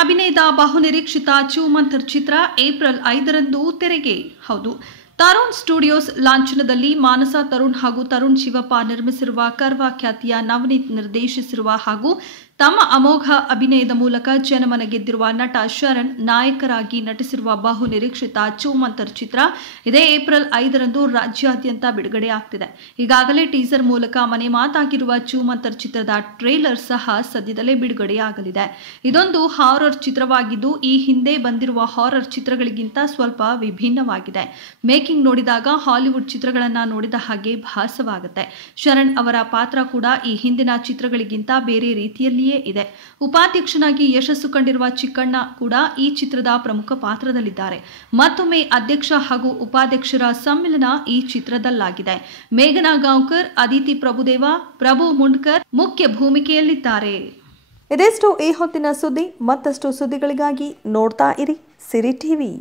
ಅಭಿನಯದ ಬಹುನಿರೀಕ್ಷಿತ ಚೂಮಂತರ್ ಚಿತ್ರ ಏಪ್ರಿಲ್ 5ರಂದು ತೆರೆಗೆ. ಹೌದು, ತರುಣ್ ಸ್ಟುಡಿಯೋಸ್ ಲಾಂಛನದಲ್ಲಿ ಮಾನಸ ತರುಣ್ ಹಾಗೂ ತರುಣ್ ಶಿವಪ್ಪ ನಿರ್ಮಿಸಿರುವ ಕರ್ವಾ ಖ್ಯಾತಿಯ ನವನೀತ್ ನಿರ್ದೇಶಿಸಿರುವ ಹಾಗೂ ತಮ್ಮ ಅಮೋಘ ಅಭಿನಯದ ಮೂಲಕ ಜನಮನ ಗೆದ್ದಿರುವ ನಟ ಶರಣ್ ನಾಯಕರಾಗಿ ನಟಿಸಿರುವ ಬಹುನಿರೀಕ್ಷಿತ ಚೂಮಂತರ್ ಚಿತ್ರ ಇದೇ ಏಪ್ರಿಲ್ 5ರಂದು ರಾಜ್ಯಾದ್ಯಂತ ಬಿಡುಗಡೆಯಾಗ್ತಿದೆ. ಈಗಾಗಲೇ ಟೀಸರ್ ಮೂಲಕ ಮನೆ ಮಾತಾಗಿರುವ ಚೂಮಂತರ್ ಚಿತ್ರದ ಟ್ರೇಲರ್ ಸಹ ಸದ್ಯದಲ್ಲೇ ಬಿಡುಗಡೆಯಾಗಲಿದೆ. ಇದೊಂದು ಹಾರರ್ ಚಿತ್ರವಾಗಿದ್ದು ಈ ಹಿಂದೆ ಬಂದಿರುವ ಹಾರರ್ ಚಿತ್ರಗಳಿಗಿಂತ ಸ್ವಲ್ಪ ವಿಭಿನ್ನವಾಗಿದೆ. ಮೇಕಿಂಗ್ ನೋಡಿದಾಗ ಹಾಲಿವುಡ್ ಚಿತ್ರಗಳನ್ನ ನೋಡಿದ ಹಾಗೆ ಭಾಸವಾಗುತ್ತೆ. ಶರಣ್ ಅವರ ಪಾತ್ರ ಕೂಡ ಈ ಹಿಂದಿನ ಚಿತ್ರಗಳಿಗಿಂತ ಬೇರೆ ರೀತಿಯಲ್ಲಿ ಇದೆ. ಉಪಾಧ್ಯಕ್ಷನಾಗಿ ಯಶಸ್ಸು ಕಂಡಿರುವ ಚಿಕ್ಕಣ್ಣ ಕೂಡ ಈ ಚಿತ್ರದ ಪ್ರಮುಖ ಪಾತ್ರದಲ್ಲಿದ್ದಾರೆ. ಮತ್ತೊಮ್ಮೆ ಅಧ್ಯಕ್ಷ ಹಾಗೂ ಉಪಾಧ್ಯಕ್ಷರ ಸಮ್ಮಿಲನ ಈ ಚಿತ್ರದಲ್ಲಾಗಿದೆ. ಮೇಘನಾ ಗಾಂವ್ಕರ್, ಅದಿತಿ ಪ್ರಭುದೇವ, ಪ್ರಭು ಮುಂಡ್ಕರ್ ಮುಖ್ಯ ಭೂಮಿಕೆಯಲ್ಲಿದ್ದಾರೆ. ಇದೆಷ್ಟು ಈ ಹೊತ್ತಿನ ಸುದ್ದಿ. ಮತ್ತಷ್ಟು ಸುದ್ದಿಗಳಿಗಾಗಿ ನೋಡ್ತಾ ಇರಿ ಸಿರಿ ಟಿವಿ.